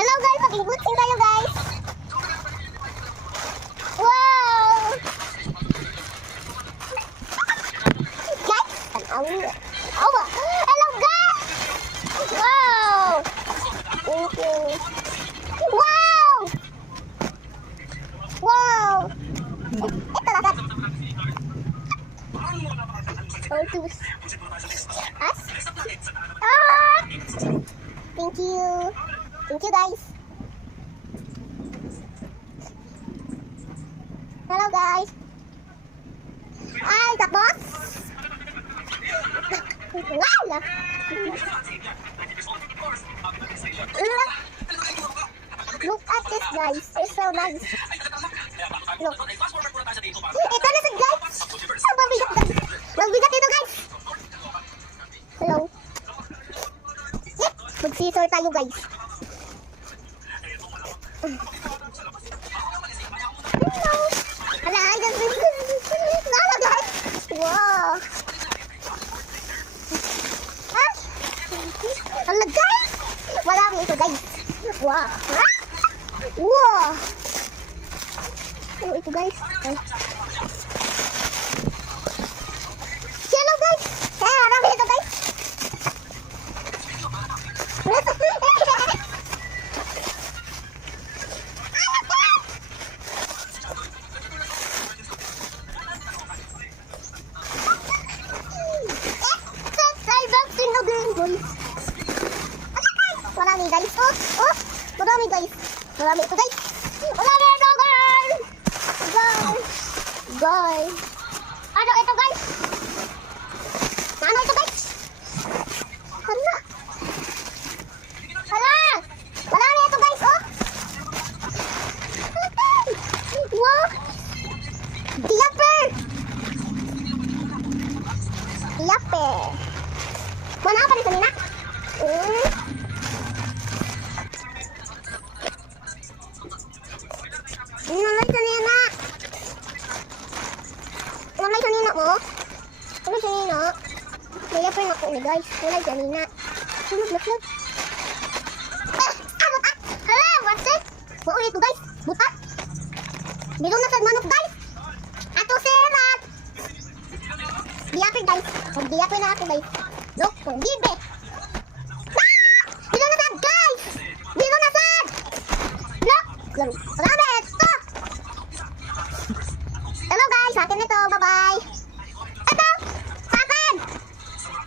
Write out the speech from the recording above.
Hello guys, mag-inbutsing tayo guys. Wow! Guys, tanaw. Oh, hello guys! Wow! Thank you. Wow! Wow! Ito lahat. Or to us. Ah! Thank you. Thank you guys. Hello guys. Ay, tapos. Wow! Look at this guys. It's so nice. Look. Ito na sa guys. Ang mabigat guys. Mabigat ito guys. Hello. Mag-scissor tayo guys. Hello. Hala, hala guys. Wow. Ah. Hala guys. Marami ito guys. Wow. Ah. Wow. Oh, ito guys. Hello guys. Marami ito guys. Marami guys. Oh, marami guys. Marami ito guys. Marami ito guys. Guys. Ano ito guys? Ano ito guys? Hala. Hala. Marami ito guys. Oh. Wow. Diaper. Diaper. Mana apa nih kanina? Nalay kanina. Nalay kanina mo? Nalay kanina. Diaper na ko ni guys. Nalay kanina. Sunod na sunod. Buta. Hala, buta. Maulit ko guys. Buta. Bilo na sa manok guys. Ato serat. Diaper guys. Diaper na ako guys. Look, kung bibe.